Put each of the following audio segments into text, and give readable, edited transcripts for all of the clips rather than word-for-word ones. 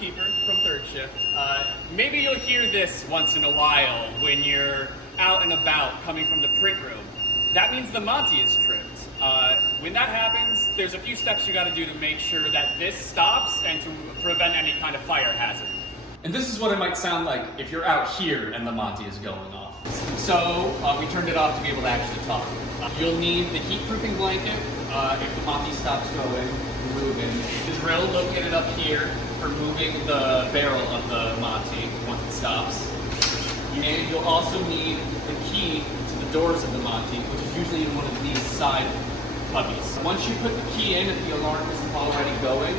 Kiefer from Third Shift. Maybe you'll hear this once in a while when you're out and about coming from the print room. That means the Monty is tripped. When that happens, there's a few steps you gotta do to make sure that this stops and to prevent any kind of fire hazard. And this is what it might sound like if you're out here and the Monty is going off. So we turned it off to be able to actually talk. You'll need the heat-proofing blanket if the Monty stops going, moving. The drill located up here for moving the barrel of the Monty once it stops. And you'll also need the key to the doors of the Monty, which is usually in one of these side cubbies. Once you put the key in, if the alarm isn't already going,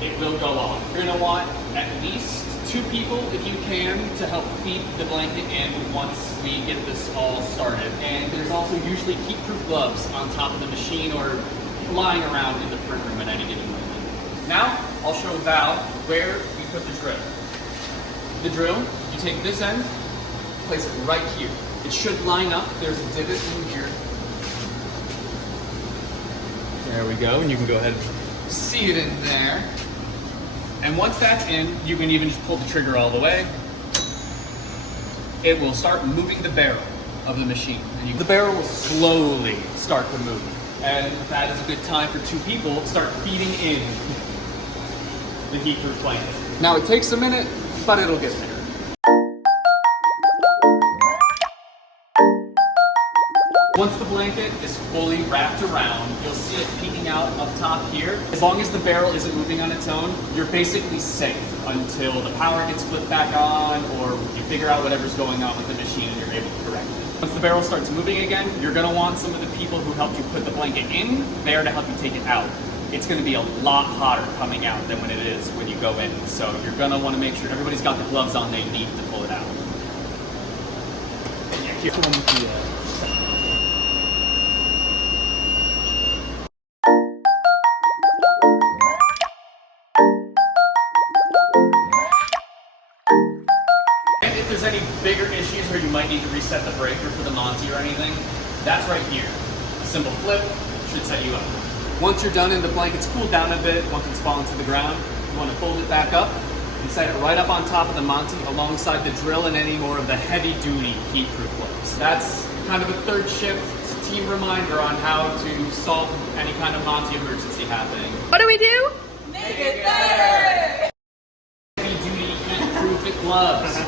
it will go off. You're gonna want at least 2 people, if you can, to help feed the blanket in once we get this all started. And there's also usually heat-proof gloves on top of the machine or lying around in the print room at any given moment. Now, I'll show Val where we put the drill. The drill, you take this end, place it right here. It should line up. There's a divot in here. There we go, and you can go ahead and see it in there. And once that's in, you can even just pull the trigger all the way. It will start moving the barrel of the machine. And the barrel will slowly start to move. And that is a good time for 2 people to start feeding in the heat-proof blanket. Now it takes a minute, but it'll get there. Once the blanket is fully wrapped around, you'll see it peeking out up top here. As long as the barrel isn't moving on its own, you're basically safe until the power gets flipped back on or you figure out whatever's going on with the machine and you're able to correct it. Once the barrel starts moving again, you're gonna want some of the people who helped you put the blanket in there to help you take it out. It's gonna be a lot hotter coming out than when it is when you go in. So you're gonna wanna make sure everybody's got the gloves on they need to pull it out. And yeah, here's the one with the if there's any bigger issues or you might need to reset the breaker for the Monty or anything, that's right here. A simple flip should set you up. Once you're done and the blanket's cooled down a bit, once it's fallen to the ground, you want to fold it back up and set it right up on top of the Monty alongside the drill and any more of the heavy-duty heat-proof gloves. That's kind of a Third Shift team reminder on how to solve any kind of Monty emergency happening. What do we do? Make it better! Heavy-duty heat-proof gloves.